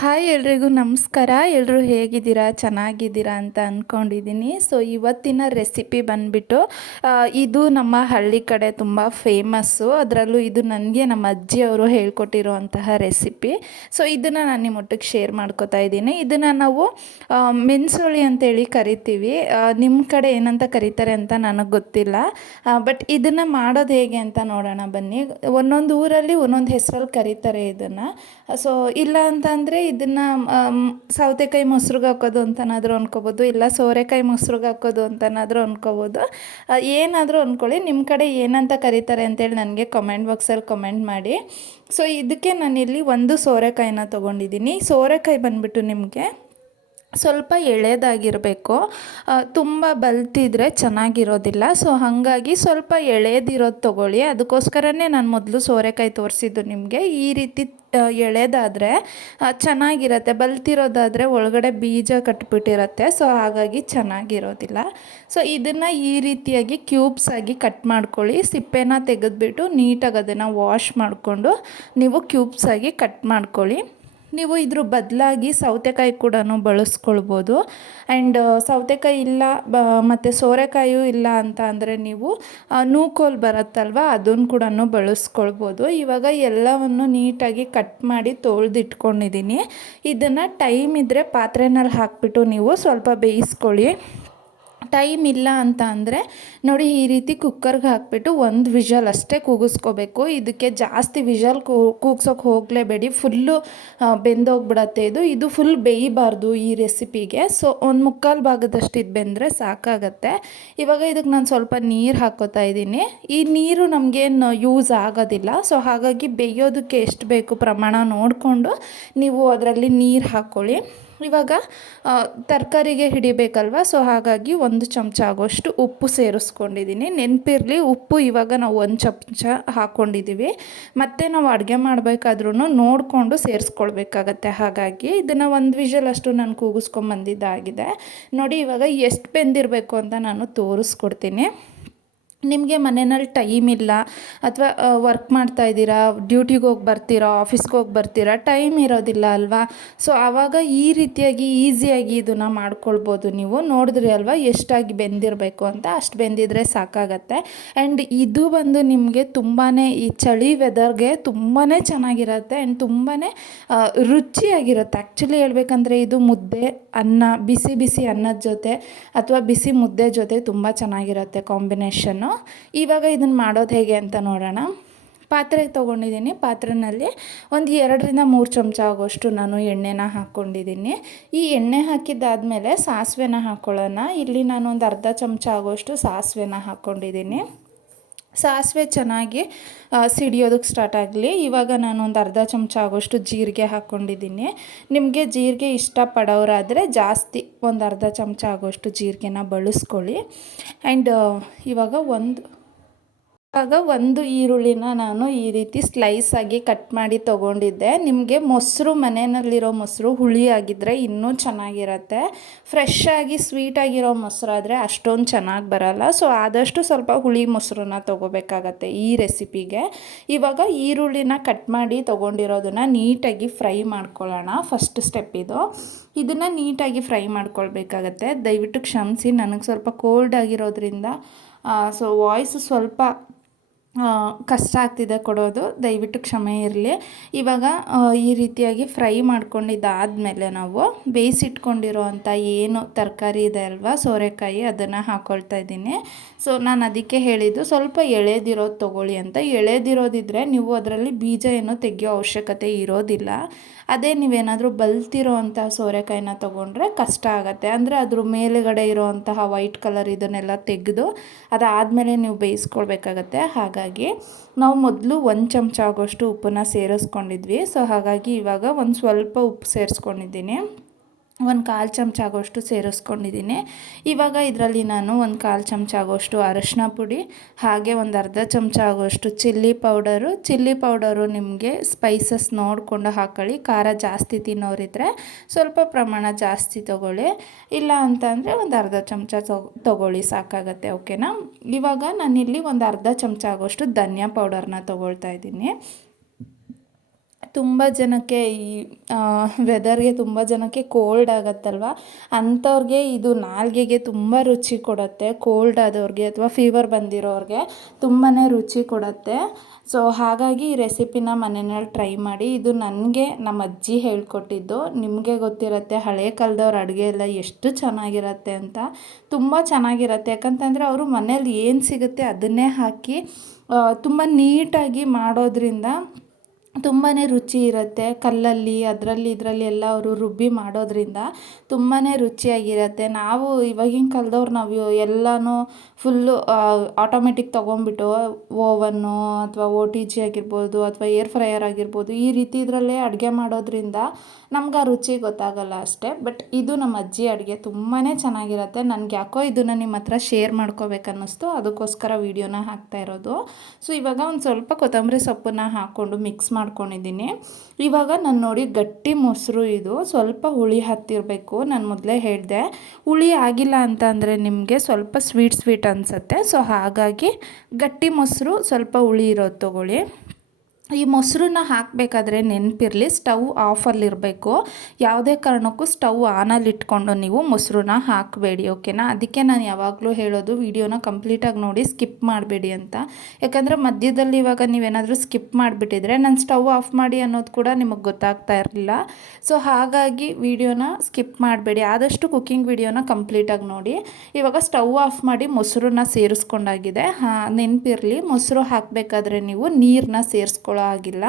Hi ಎಲ್ರಿಗೂ ನಮಸ್ಕಾರ. ಎಲ್ಲರೂ ಹೇಗಿದ್ದೀರಾ? ಚೆನ್ನಾಗಿದ್ದೀರಾ ಅಂತ ಅಂದ್ಕೊಂಡಿದ್ದೀನಿ ಸೊ ಇವತ್ತಿನ ರೆಸಿಪಿ ಬಂದುಬಿಟ್ಟು ಇದು ನಮ್ಮ ಹಳ್ಳಿ ಕಡೆ ತುಂಬ ಫೇಮಸ್ಸು ಅದರಲ್ಲೂ ಇದು ನನಗೆ ನಮ್ಮ ಅಜ್ಜಿಯವರು ಹೇಳ್ಕೊಟ್ಟಿರುವಂತಹ ರೆಸಿಪಿ ಸೊ ಇದನ್ನು ನಾನು ನಿಮ್ಮ ಒಟ್ಟಿಗೆ ಶೇರ್ ಮಾಡ್ಕೋತಾ ಇದ್ದೀನಿ. ಇದನ್ನು ನಾವು ಮೆಣಸುಳಿ ಅಂತೇಳಿ ಕರಿತೀವಿ. ನಿಮ್ಮ ಕಡೆ ಏನಂತ ಕರೀತಾರೆ ಅಂತ ನನಗೆ ಗೊತ್ತಿಲ್ಲ. ಬಟ್ ಇದನ್ನು ಮಾಡೋದು ಹೇಗೆ ಅಂತ ನೋಡೋಣ ಬನ್ನಿ. ಒಂದೊಂದು ಊರಲ್ಲಿ ಒಂದೊಂದು ಹೆಸರಲ್ಲಿ ಕರೀತಾರೆ ಇದನ್ನು. ಸೊ ಇಲ್ಲ ಅಂತಂದರೆ ಇದನ್ನು ಸೌತೆಕಾಯಿ ಮೊಸ್ರಿಗೆ ಹಾಕೋದು ಅಂತನಾದರೂ ಅನ್ಕೋಬೋದು, ಇಲ್ಲ ಸೋರೆಕಾಯಿ ಮೊಸ್ರಿಗೆ ಹಾಕೋದು ಅಂತನಾದರೂ ಅನ್ಕೋಬೋದು. ಏನಾದರೂ ಅಂದ್ಕೊಳ್ಳಿ ನಿಮ್ಮ ಕಡೆ ಏನಂತ ಕರೀತಾರೆ ಅಂತೇಳಿ ನನಗೆ ಕಮೆಂಟ್ ಬಾಕ್ಸಲ್ಲಿ ಕಮೆಂಟ್ ಮಾಡಿ. ಸೊ ಇದಕ್ಕೆ ನಾನಿಲ್ಲಿ ಒಂದು ಸೋರೆಕಾಯಿನ ತೊಗೊಂಡಿದ್ದೀನಿ. ಸೋರೆಕಾಯಿ ಬಂದುಬಿಟ್ಟು ನಿಮಗೆ ಸ್ವಲ್ಪ ಎಳೆದಾಗಿರಬೇಕು. ತುಂಬ ಬಲ್ತಿದ್ರೆ ಚೆನ್ನಾಗಿರೋದಿಲ್ಲ. ಸೊ ಹಾಗಾಗಿ ಸ್ವಲ್ಪ ಎಳೆದಿರೋದು ತೊಗೊಳ್ಳಿ. ಅದಕ್ಕೋಸ್ಕರನೇ ನಾನು ಮೊದಲು ಸೋರೆಕಾಯಿ ತೋರಿಸಿದ್ದು ನಿಮಗೆ. ಈ ರೀತಿ ಎಳೆದಾದರೆ ಚೆನ್ನಾಗಿರತ್ತೆ. ಬಲ್ತಿರೋದಾದರೆ ಒಳಗಡೆ ಬೀಜ ಕಟ್ಬಿಟ್ಟಿರತ್ತೆ. ಸೊ ಹಾಗಾಗಿ ಚೆನ್ನಾಗಿರೋದಿಲ್ಲ. ಸೊ ಇದನ್ನು ಈ ರೀತಿಯಾಗಿ ಕ್ಯೂಬ್ಸ್ ಆಗಿ ಕಟ್ ಮಾಡ್ಕೊಳ್ಳಿ. ಸಿಪ್ಪೆನ ತೆಗೆದುಬಿಟ್ಟು ನೀಟಾಗಿ ಅದನ್ನು ವಾಶ್ ಮಾಡಿಕೊಂಡು ನೀವು ಕ್ಯೂಬ್ಸ್ ಆಗಿ ಕಟ್ ಮಾಡ್ಕೊಳ್ಳಿ. ನೀವು ಇದ್ರ ಬದಲಾಗಿ ಸೌತೆಕಾಯಿ ಕೂಡ ಬಳಸ್ಕೊಳ್ಬೋದು. ಆ್ಯಂಡ್ ಸೌತೆಕಾಯಿ ಇಲ್ಲ, ಬ, ಮತ್ತು ಸೋರೆಕಾಯಿಯೂ ಇಲ್ಲ ಅಂತ ಅಂದರೆ ನೀವು ನೂಕೋಲ್ ಬರುತ್ತಲ್ವ? ಅದನ್ನು ಕೂಡ ಬಳಸ್ಕೊಳ್ಬೋದು. ಇವಾಗ ಎಲ್ಲವನ್ನು ನೀಟಾಗಿ ಕಟ್ ಮಾಡಿ ತೊಳೆದಿಟ್ಕೊಂಡಿದ್ದೀನಿ. ಇದನ್ನು ಟೈಮ್ ಇದ್ದರೆ ಪಾತ್ರೆನಲ್ಲಿ ಹಾಕಿಬಿಟ್ಟು ನೀವು ಸ್ವಲ್ಪ ಬೇಯಿಸ್ಕೊಳ್ಳಿ. ಟೈಮ್ ಇಲ್ಲ ಅಂತ ಅಂದರೆ ನೋಡಿ ಈ ರೀತಿ ಕುಕ್ಕರ್ಗೆ ಹಾಕ್ಬಿಟ್ಟು ಒಂದು ವಿಷಲ್ ಅಷ್ಟೇ ಕೂಗಿಸ್ಕೋಬೇಕು. ಇದಕ್ಕೆ ಜಾಸ್ತಿ ವಿಷಲ್ ಕೂಗ್ಸೋಕೆ ಹೋಗಲೇಬೇಡಿ. ಫುಲ್ಲು ಬೆಂದೋಗ್ಬಿಡತ್ತೆ ಇದು. ಇದು ಫುಲ್ ಬೇಯಬಾರ್ದು ಈ ರೆಸಿಪಿಗೆ ಸೊ ಒಂದು ಮುಕ್ಕಾಲು ಭಾಗದಷ್ಟು ಇದು ಬೆಂದರೆ ಸಾಕಾಗತ್ತೆ. ಇವಾಗ ಇದಕ್ಕೆ ನಾನು ಸ್ವಲ್ಪ ನೀರು ಹಾಕೋತಾ ಇದ್ದೀನಿ. ಈ ನೀರು ನಮಗೇನು ಯೂಸ್ ಆಗೋದಿಲ್ಲ. ಸೊ ಹಾಗಾಗಿ ಬೇಯೋದಕ್ಕೆ ಎಷ್ಟು ಬೇಕು ಪ್ರಮಾಣ ನೋಡಿಕೊಂಡು ನೀವು ಅದರಲ್ಲಿ ನೀರು ಹಾಕ್ಕೊಳ್ಳಿ ಇವಾಗ ತರಕಾರಿಗೆ ಹಿಡಿಬೇಕಲ್ವ? ಸೊ ಹಾಗಾಗಿ ಒಂದು ಚಮಚ ಆಗೋಷ್ಟು ಉಪ್ಪು ಸೇರಿಸ್ಕೊಂಡಿದ್ದೀನಿ. ನೆನಪಿರಲಿ, ಉಪ್ಪು ಇವಾಗ ನಾವು ಒಂದು ಚಮಚ ಹಾಕ್ಕೊಂಡಿದ್ದೀವಿ ಮತ್ತು ನಾವು ಅಡುಗೆ ಮಾಡಬೇಕಾದ್ರೂ ನೋಡಿಕೊಂಡು ಸೇರಿಸ್ಕೊಳ್ಬೇಕಾಗತ್ತೆ. ಹಾಗಾಗಿ ಇದನ್ನು ಒಂದು ವಿಷಲ್ ಅಷ್ಟು ನಾನು ಕೂಗಿಸ್ಕೊಂಬಂದಿದ್ದಾಗಿದೆ. ನೋಡಿ, ಇವಾಗ ಎಷ್ಟು ಬೆಂದಿರಬೇಕು ಅಂತ ನಾನು ತೋರಿಸ್ಕೊಡ್ತೀನಿ. ನಿಮಗೆ ಮನೆಯಲ್ಲಿ ಟೈಮ್ ಇಲ್ಲ ಅಥವಾ ವರ್ಕ್ ಮಾಡ್ತಾ ಇದ್ದೀರಾ ಡ್ಯೂಟಿಗೆ ಹೋಗಿ ಬರ್ತೀರಾ ಆಫೀಸ್ಗೆ ಹೋಗಿ ಬರ್ತೀರಾ ಟೈಮ್ ಇರೋದಿಲ್ಲ ಅಲ್ವಾ? ಸೊ ಆವಾಗ ಈ ರೀತಿಯಾಗಿ ಈಸಿಯಾಗಿ ಇದನ್ನು ಮಾಡ್ಕೊಳ್ಬೋದು ನೀವು. ನೋಡಿದ್ರಿ ಅಲ್ವಾ, ಎಷ್ಟಾಗಿ ಬೆಂದಿರಬೇಕು ಅಂತ? ಅಷ್ಟು ಬೆಂದಿದ್ರೆ ಸಾಕಾಗತ್ತೆ. ಆ್ಯಂಡ್ ಇದು ಬಂದು ನಿಮಗೆ ತುಂಬಾ ಈ ಚಳಿ ವೆದರ್ಗೆ ತುಂಬಾ ಚೆನ್ನಾಗಿರುತ್ತೆ ಆ್ಯಂಡ್ ತುಂಬಾ ರುಚಿಯಾಗಿರುತ್ತೆ. ಆ್ಯಕ್ಚುಲಿ ಹೇಳ್ಬೇಕಂದ್ರೆ ಇದು ಮುದ್ದೆ, ಅನ್ನ, ಬಿಸಿ ಬಿಸಿ ಅನ್ನದ ಜೊತೆ ಅಥವಾ ಬಿಸಿ ಮುದ್ದೆ ಜೊತೆ ತುಂಬ ಚೆನ್ನಾಗಿರುತ್ತೆ ಕಾಂಬಿನೇಷನ್ನು ಇವಾಗ ಇದನ್ನು ಮಾಡೋದು ಹೇಗೆ ಅಂತ ನೋಡೋಣ. ಪಾತ್ರೆ ತೊಗೊಂಡಿದ್ದೀನಿ ಪಾತ್ರೆಯಲ್ಲಿ ಒಂದು ಎರಡರಿಂದ ಮೂರು ಚಮಚ ಆಗೋಷ್ಟು ನಾನು ಎಣ್ಣೆನ ಹಾಕ್ಕೊಂಡಿದ್ದೀನಿ ಈ ಎಣ್ಣೆ ಹಾಕಿದ್ದಾದಮೇಲೆ ಸಾಸಿವೆನ ಹಾಕ್ಕೊಳ್ಳೋಣ ಇಲ್ಲಿ ನಾನು ಒಂದು ಅರ್ಧ ಚಮಚ ಆಗೋಷ್ಟು ಸಾಸಿವೆನ ಹಾಕ್ಕೊಂಡಿದ್ದೀನಿ ಸಾಸಿವೆ ಚೆನ್ನಾಗಿ ಸಿಡಿಯೋದಕ್ಕೆ ಸ್ಟಾರ್ಟ್ ಆಗಲಿ. ಇವಾಗ ನಾನು ಒಂದು ಅರ್ಧ ಚಮಚ ಆಗೋಷ್ಟು ಜೀರಿಗೆ ಹಾಕ್ಕೊಂಡಿದ್ದೀನಿ ನಿಮಗೆ ಜೀರಿಗೆ ಇಷ್ಟಪಡೋರಾದರೆ ಜಾಸ್ತಿ ಒಂದು ಅರ್ಧ ಚಮಚ ಆಗೋಷ್ಟು ಜೀರಿಗೆನ ಬಳಸ್ಕೊಳ್ಳಿ. ಆ್ಯಂಡ್ ಇವಾಗ ಒಂದು ಇವಾಗ ಒಂದು ಈರುಳ್ಳಿನ ನಾನು ಈ ರೀತಿ ಸ್ಲೈಸ್ ಆಗಿ ಕಟ್ ಮಾಡಿ ತೊಗೊಂಡಿದ್ದೆ. ನಿಮಗೆ ಮೊಸರು ಮನೆಯಲ್ಲಿರೋ ಮೊಸರು ಹುಳಿ ಆಗಿದ್ದರೆ ಇನ್ನೂ ಚೆನ್ನಾಗಿರತ್ತೆ. ಫ್ರೆಶ್ ಆಗಿ ಸ್ವೀಟ್ ಆಗಿರೋ ಮೊಸರಾದರೆ ಅಷ್ಟೊಂದು ಚೆನ್ನಾಗಿ ಬರಲ್ಲ. ಸೊ ಆದಷ್ಟು ಸ್ವಲ್ಪ ಹುಳಿ ಮೊಸರನ್ನ ತೊಗೋಬೇಕಾಗತ್ತೆ ಈ ರೆಸಿಪಿಗೆ ಇವಾಗ ಈರುಳ್ಳಿನ ಕಟ್ ಮಾಡಿ ತೊಗೊಂಡಿರೋದನ್ನು ನೀಟಾಗಿ ಫ್ರೈ ಮಾಡ್ಕೊಳ್ಳೋಣ. ಫಸ್ಟ್ ಸ್ಟೆಪ್ ಇದು. ಇದನ್ನು ನೀಟಾಗಿ ಫ್ರೈ ಮಾಡ್ಕೊಳ್ಬೇಕಾಗತ್ತೆ. ದಯವಿಟ್ಟು ಕ್ಷಮಿಸಿ, ನನಗೆ ಸ್ವಲ್ಪ ಕೋಲ್ಡ್ ಆಗಿರೋದ್ರಿಂದ ಸೊ ವಾಯ್ಸ್ ಸ್ವಲ್ಪ ಕಷ್ಟ ಆಗ್ತಿದೆ ಕೊಡೋದು, ದಯವಿಟ್ಟು ಕ್ಷಮೆ ಇರಲಿ. ಇವಾಗ ಈ ರೀತಿಯಾಗಿ ಫ್ರೈ ಮಾಡ್ಕೊಂಡಿದ್ದಾದಮೇಲೆ ನಾವು ಬೇಯಿಸಿಟ್ಕೊಂಡಿರೋ ಅಂಥ ಏನು ತರಕಾರಿ ಇದೆ ಅಲ್ವಾ, ಸೋರೆಕಾಯಿ ಅದನ್ನು ಹಾಕ್ಕೊಳ್ತಾ ಇದ್ದೀನಿ. ಸೊ ನಾನು ಅದಕ್ಕೆ ಹೇಳಿದ್ದು ಸ್ವಲ್ಪ ಎಳೆದಿರೋದು ತೊಗೊಳ್ಳಿ ಅಂತ. ಎಳೆದಿರೋದಿದ್ರೆ ನೀವು ಅದರಲ್ಲಿ ಬೀಜ ಏನೋ ತೆಗೆಯೋ ಅವಶ್ಯಕತೆ ಇರೋದಿಲ್ಲ. ಅದೇ ನೀವೇನಾದರೂ ಬಲ್ತಿರೋ ಅಂಥ ಸೋರೆಕಾಯಿನ ತೊಗೊಂಡ್ರೆ ಕಷ್ಟ ಆಗುತ್ತೆ. ಅಂದರೆ ಅದ್ರ ಮೇಲುಗಡೆ ಇರೋವಂತಹ ವೈಟ್ ಕಲರ್ ಇದನ್ನೆಲ್ಲ ತೆಗೆದು ಅದಾದಮೇಲೆ ನೀವು ಬೇಯಿಸ್ಕೊಳ್ಬೇಕಾಗತ್ತೆ. ಹಾಗಾಗಿ ನಾವು ಮೊದಲು ಒಂದು ಚಮಚ ಆಗೋಷ್ಟು ಉಪ್ಪನ್ನ ಸೇರಿಸ್ಕೊಂಡಿದ್ವಿ. ಸೊ ಹಾಗಾಗಿ ಇವಾಗ ಒಂದು ಸ್ವಲ್ಪ ಉಪ್ಪು ಸೇರಿಸ್ಕೊಂಡಿದ್ದೀನಿ. ಒಂದು ಕಾಲು ಚಮಚ ಆಗೋಷ್ಟು ಸೇರಿಸ್ಕೊಂಡಿದ್ದೀನಿ. ಇವಾಗ ಇದರಲ್ಲಿ ನಾನು ಒಂದು ಕಾಲು ಚಮಚ ಆಗೋಷ್ಟು ಅರಶಿನ ಪುಡಿ, ಹಾಗೆ ಒಂದು ಅರ್ಧ ಚಮಚ ಆಗೋಷ್ಟು ಚಿಲ್ಲಿ ಪೌಡರು. ಚಿಲ್ಲಿ ಪೌಡರು ನಿಮಗೆ ಸ್ಪೈಸಸ್ ನೋಡಿಕೊಂಡು ಹಾಕೊಳ್ಳಿ. ಖಾರ ಜಾಸ್ತಿ ತಿನ್ನೋರಿದ್ರೆ ಸ್ವಲ್ಪ ಪ್ರಮಾಣ ಜಾಸ್ತಿ ತೊಗೊಳ್ಳಿ. ಇಲ್ಲ ಅಂತಂದರೆ ಒಂದು ಅರ್ಧ ಚಮಚ ತೊಗೊಳ್ಳಿ ಸಾಕಾಗತ್ತೆ ಓಕೆನಾ ಇವಾಗ ನಾನಿಲ್ಲಿ ಒಂದು ಅರ್ಧ ಚಮಚ ಆಗೋಷ್ಟು ಧನಿಯಾ ಪೌಡರ್ನ ತೊಗೊಳ್ತಾ ಇದ್ದೀನಿ. ತುಂಬ ಜನಕ್ಕೆ ಈ ವೆದರ್ಗೆ ತುಂಬ ಜನಕ್ಕೆ ಕೋಲ್ಡ್ ಆಗತ್ತಲ್ವ? ಅಂಥವ್ರಿಗೆ ಇದು ನಾಲ್ಗೆಗೆ ತುಂಬ ರುಚಿ ಕೊಡುತ್ತೆ. ಕೋಲ್ಡ್ ಆದವ್ರಿಗೆ ಅಥವಾ ಫೀವರ್ ಬಂದಿರೋರಿಗೆ ತುಂಬಾ ರುಚಿ ಕೊಡುತ್ತೆ. ಸೊ ಹಾಗಾಗಿ ಈ ರೆಸಿಪಿನ ಮನೆಯಲ್ಲಿ ಟ್ರೈ ಮಾಡಿ. ಇದು ನನಗೆ ನಮ್ಮ ಅಜ್ಜಿ ಹೇಳ್ಕೊಟ್ಟಿದ್ದು. ನಿಮಗೆ ಗೊತ್ತಿರುತ್ತೆ, ಹಳೆ ಕಾಲದವ್ರ ಅಡುಗೆ ಎಲ್ಲ ಎಷ್ಟು ಚೆನ್ನಾಗಿರತ್ತೆ ಅಂತ. ತುಂಬ ಚೆನ್ನಾಗಿರತ್ತೆ. ಯಾಕಂತಂದರೆ ಅವರು ಮನೇಲಿ ಏನು ಸಿಗುತ್ತೆ ಅದನ್ನೇ ಹಾಕಿ ತುಂಬ ನೀಟಾಗಿ ಮಾಡೋದ್ರಿಂದ ತುಂಬಾ ರುಚಿ ಇರುತ್ತೆ. ಕಲ್ಲಲ್ಲಿ, ಅದರಲ್ಲಿ ಇದರಲ್ಲಿ ಎಲ್ಲ ಅವರು ರುಬ್ಬಿ ಮಾಡೋದ್ರಿಂದ ತುಂಬಾ ರುಚಿಯಾಗಿರುತ್ತೆ. ನಾವು ಇವಾಗಿನ ಕಾಲದವ್ರು ನಾವು ಎಲ್ಲನೂ ಫುಲ್ಲು ಆಟೋಮೆಟಿಕ್ ತೊಗೊಂಬಿಟ್ಟು ಓವನ್ನು ಅಥವಾ ಓ ಟಿ ಜಿ ಆಗಿರ್ಬೋದು ಅಥವಾ ಏರ್ ಫ್ರೈಯರ್ ಆಗಿರ್ಬೋದು ಈ ರೀತಿ ಇದರಲ್ಲೇ ಅಡುಗೆ ಮಾಡೋದ್ರಿಂದ ನಮ್ಗೆ ಆ ರುಚಿ ಗೊತ್ತಾಗಲ್ಲ ಅಷ್ಟೇ ಬಟ್ ಇದು ನಮ್ಮ ಅಜ್ಜಿ ಅಡುಗೆ ತುಂಬಾ ಚೆನ್ನಾಗಿರುತ್ತೆ. ನನಗೆ ಯಾಕೋ ಇದನ್ನು ನಿಮ್ಮ ಹತ್ರ ಶೇರ್ ಮಾಡ್ಕೋಬೇಕನ್ನಿಸ್ತು, ಅದಕ್ಕೋಸ್ಕರ ವೀಡಿಯೋನ ಹಾಕ್ತಾ ಇರೋದು. ಸೊ ಇವಾಗ ಒಂದು ಸ್ವಲ್ಪ ಕೊತ್ತಂಬರಿ ಸೊಪ್ಪನ್ನು ಹಾಕ್ಕೊಂಡು ಮಿಕ್ಸ್ ಮಾಡ್ಕೊಂಡಿದ್ದೀನಿ. ಇವಾಗ ನಾನು ನೋಡಿ ಗಟ್ಟಿ ಮೊಸರು ಇದು, ಸ್ವಲ್ಪ ಹುಳಿ ಹತ್ತಿರಬೇಕು. ನಾನು ಮೊದಲೇ ಹೇಳಿದೆ, ಹುಳಿ ಆಗಿಲ್ಲ ಅಂತ ಅಂದರೆ ನಿಮಗೆ ಸ್ವಲ್ಪ ಸ್ವೀಟ್ ಸ್ವೀಟ್ ಅನಿಸುತ್ತೆ. ಸೊ ಹಾಗಾಗಿ ಗಟ್ಟಿ ಮೊಸರು, ಸ್ವಲ್ಪ ಹುಳಿ ಇರೋದು ತೊಗೊಳ್ಳಿ. ಈ ಮೊಸರನ್ನ ಹಾಕಬೇಕಾದ್ರೆ ನೆನಪಿರಲಿ, ಸ್ಟವ್ ಆಫಲ್ಲಿರಬೇಕು. ಯಾವುದೇ ಕಾರಣಕ್ಕೂ ಸ್ಟವ್ ಆನಲ್ಲಿ ಇಟ್ಕೊಂಡು ನೀವು ಮೊಸರನ್ನ ಹಾಕಬೇಡಿ, ಓಕೆನಾ? ಅದಕ್ಕೆ ನಾನು ಯಾವಾಗಲೂ ಹೇಳೋದು ವಿಡಿಯೋನ ಕಂಪ್ಲೀಟಾಗಿ ನೋಡಿ, ಸ್ಕಿಪ್ ಮಾಡಬೇಡಿ ಅಂತ. ಯಾಕಂದರೆ ಮಧ್ಯದಲ್ಲಿ ಇವಾಗ ನೀವೇನಾದರೂ ಸ್ಕಿಪ್ ಮಾಡಿಬಿಟ್ಟಿದ್ರೆ ನಾನು ಸ್ಟವ್ ಆಫ್ ಮಾಡಿ ಅನ್ನೋದು ಕೂಡ ನಿಮಗೆ ಗೊತ್ತಾಗ್ತಾ ಇರಲಿಲ್ಲ. ಸೊ, ಹಾಗಾಗಿ ವಿಡಿಯೋನ ಸ್ಕಿಪ್ ಮಾಡಬೇಡಿ. ಆದಷ್ಟು ಕುಕ್ಕಿಂಗ್ ವಿಡಿಯೋನ ಕಂಪ್ಲೀಟಾಗಿ ನೋಡಿ. ಇವಾಗ ಸ್ಟವ್ ಆಫ್ ಮಾಡಿ ಮೊಸರನ್ನ ಸೇರಿಸ್ಕೊಂಡಾಗಿದೆ. ಹಾಂ, ನೆನಪಿರಲಿ, ಮೊಸರು ಹಾಕಬೇಕಾದ್ರೆ ನೀವು ನೀರನ್ನ ಸೇರಿಸ್ಕೊಳ್ಳೋ ಆಗಿಲ್ಲ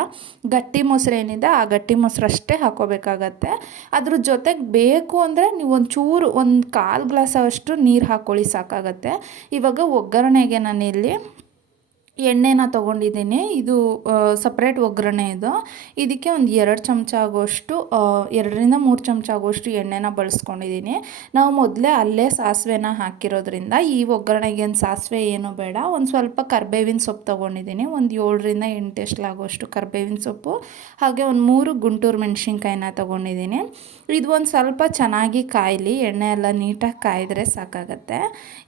ಗಟ್ಟಿ ಮೊಸರು ಏನಿದೆ ಆ ಗಟ್ಟಿ ಮೊಸರು ಅಷ್ಟೇ ಹಾಕೋಬೇಕಾಗತ್ತೆ. ಅದ್ರ ಜೊತೆಗೆ ಬೇಕು ಅಂದರೆ ನೀವು ಒಂದು ಚೂರು ಒಂದು ಕಾಲು ಗ್ಲಾಸ್ ಅಷ್ಟು ನೀರು ಹಾಕ್ಕೊಳ್ಳಿ ಸಾಕಾಗತ್ತೆ. ಇವಾಗ ಒಗ್ಗರಣೆಗೆ ನಾನಿಲ್ಲಿ ಎಣ್ಣೆನ ತೊಗೊಂಡಿದ್ದೀನಿ. ಇದು ಸಪ್ರೇಟ್ ಒಗ್ಗರಣೆ ಇದು. ಇದಕ್ಕೆ ಒಂದು ಎರಡು ಚಮಚ ಆಗೋಷ್ಟು ಎರಡರಿಂದ ಮೂರು ಚಮಚ ಆಗೋಷ್ಟು ಎಣ್ಣೆನ ಬಳಸ್ಕೊಂಡಿದ್ದೀನಿ. ನಾವು ಮೊದಲೇ ಅಲ್ಲೇ ಸಾಸಿವೆನ ಹಾಕಿರೋದ್ರಿಂದ ಈ ಒಗ್ಗರಣೆಗೆ ಒಂದು ಸಾಸಿವೆ ಏನು ಬೇಡ. ಒಂದು ಸ್ವಲ್ಪ ಕರ್ಬೇವಿನ ಸೊಪ್ಪು ತೊಗೊಂಡಿದ್ದೀನಿ. ಒಂದು ಏಳರಿಂದ ಎಂಟು ಎಷ್ಟಲಾಗೋಷ್ಟು ಕರ್ಬೇವಿನ ಸೊಪ್ಪು. ಹಾಗೆ ಒಂದು ಮೂರು ಗುಂಟೂರು ಮೆಣಸಿನ್ಕಾಯಿನ ತೊಗೊಂಡಿದ್ದೀನಿ. ಇದು ಒಂದು ಸ್ವಲ್ಪ ಚೆನ್ನಾಗಿ ಕಾಯಲಿ. ಎಣ್ಣೆ ಎಲ್ಲ ನೀಟಾಗಿ ಕಾಯಿದ್ರೆ ಸಾಕಾಗತ್ತೆ.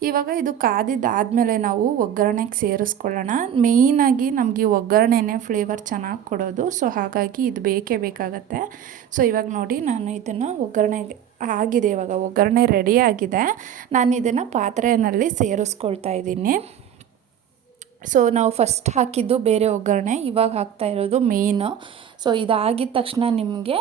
ಇವಾಗ ಇದು ಕಾದಿದ್ದಾದಮೇಲೆ ನಾವು ಒಗ್ಗರಣೆಗೆ ಸೇರಿಸ್ಕೊಳ್ಳೋಣ. ಮೇಯ್ನಾಗಿ ನಮಗೆ ಒಗ್ಗರಣೆನೇ ಫ್ಲೇವರ್ ಚೆನ್ನಾಗಿ ಕೊಡೋದು. ಸೊ ಹಾಗಾಗಿ ಇದು ಬೇಕೇ ಬೇಕಾಗತ್ತೆ. ಸೊ ಇವಾಗ ನೋಡಿ ನಾನು ಇದನ್ನು ಒಗ್ಗರಣೆಗೆ ಆಗಿದೆ ಇವಾಗ. ಒಗ್ಗರಣೆ ರೆಡಿ ಆಗಿದೆ. ನಾನು ಇದನ್ನು ಪಾತ್ರೆಯಲ್ಲಿ ಸೇರಿಸ್ಕೊಳ್ತಾ ಇದ್ದೀನಿ. ಸೊ ನಾವು ಫಸ್ಟ್ ಹಾಕಿದ್ದು ಬೇರೆ ಒಗ್ಗರಣೆ, ಇವಾಗ ಹಾಕ್ತಾ ಇರೋದು ಮೇಯ್ನು ಸೊ ಇದಾಗಿದ ತಕ್ಷಣ ನಿಮಗೆ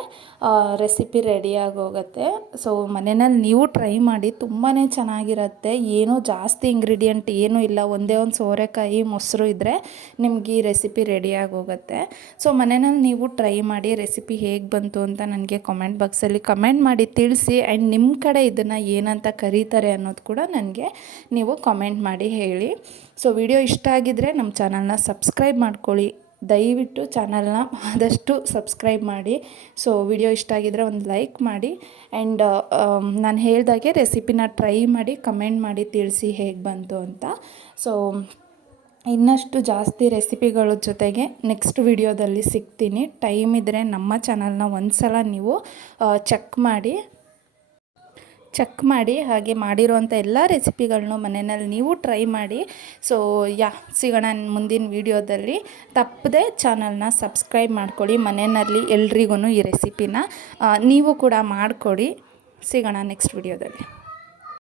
ರೆಸಿಪಿ ರೆಡಿಯಾಗಿ ಹೋಗುತ್ತೆ ಸೊ ಮನೆಯಲ್ಲಿ ನೀವು ಟ್ರೈ ಮಾಡಿ ತುಂಬಾ ಚೆನ್ನಾಗಿರುತ್ತೆ. ಏನೂ ಜಾಸ್ತಿ ಇಂಗ್ರೀಡಿಯೆಂಟ್ ಏನೂ ಇಲ್ಲ. ಒಂದೇ ಒಂದು ಸೋರೆಕಾಯಿ, ಮೊಸರು ಇದ್ದರೆ ನಿಮಗೆ ಈ ರೆಸಿಪಿ ರೆಡಿಯಾಗಿ ಹೋಗುತ್ತೆ ಸೊ ಮನೆಯಲ್ಲಿ ನೀವು ಟ್ರೈ ಮಾಡಿ ರೆಸಿಪಿ ಹೇಗೆ ಬಂತು ಅಂತ ನನಗೆ ಕಮೆಂಟ್ ಬಾಕ್ಸಲ್ಲಿ ಕಮೆಂಟ್ ಮಾಡಿ ತಿಳಿಸಿ. ಆ್ಯಂಡ್ ನಿಮ್ಮ ಕಡೆ ಇದನ್ನು ಏನಂತ ಕರೀತಾರೆ ಅನ್ನೋದು ಕೂಡ ನನಗೆ ನೀವು ಕಮೆಂಟ್ ಮಾಡಿ ಹೇಳಿ. ಸೊ ವಿಡಿಯೋ ಇಷ್ಟ ಆಗಿದ್ದರೆ ನಮ್ಮ ಚಾನಲ್ನ ಸಬ್ಸ್ಕ್ರೈಬ್ ಮಾಡ್ಕೊಳ್ಳಿ. ದಯವಿಟ್ಟು ಚಾನಲ್ನ ಆದಷ್ಟು ಸಬ್ಸ್ಕ್ರೈಬ್ ಮಾಡಿ. ಸೊ, ವಿಡಿಯೋ ಇಷ್ಟ ಆಗಿದ್ರೆ ಒಂದು ಲೈಕ್ ಮಾಡಿ. ಆ್ಯಂಡ್ ನಾನು ಹೇಳ್ದಾಗೆ ರೆಸಿಪಿನ ಟ್ರೈ ಮಾಡಿ, ಕಮೆಂಟ್ ಮಾಡಿ, ತಿಳಿಸಿ ಹೇಗೆ ಬಂತು ಅಂತ. ಸೊ, ಇನ್ನಷ್ಟು ಜಾಸ್ತಿ ರೆಸಿಪಿಗಳ ಜೊತೆಗೆ ನೆಕ್ಸ್ಟ್ ವಿಡಿಯೋದಲ್ಲಿ ಸಿಗ್ತೀನಿ. ಟೈಮ್ ಇದ್ದರೆ ನಮ್ಮ ಚಾನಲ್ನ ಒಂದು ಸಲ ನೀವು ಚೆಕ್ ಮಾಡಿ. ಚೆಕ್ ಮಾಡಿ, ಹಾಗೆ ಮಾಡಿರುವಂಥ ಎಲ್ಲ ರೆಸಿಪಿಗಳನ್ನು ಮನೆಯಲ್ಲಿ ನೀವು ಟ್ರೈ ಮಾಡಿ. ಸೊ ಯಾ, ಸಿಗೋಣ ಮುಂದಿನ ವೀಡಿಯೋದಲ್ಲಿ ತಪ್ಪದೆ ಚಾನಲ್ನ ಸಬ್ಸ್ಕ್ರೈಬ್ ಮಾಡ್ಕೊಳ್ಳಿ. ಮನೆಯಲ್ಲಿ ಎಲ್ರಿಗೂ ಈ ರೆಸಿಪಿನ ನೀವು ಕೂಡ ಮಾಡಿಕೊಡಿ. ಸಿಗೋಣ ನೆಕ್ಸ್ಟ್ ವಿಡಿಯೋದಲ್ಲಿ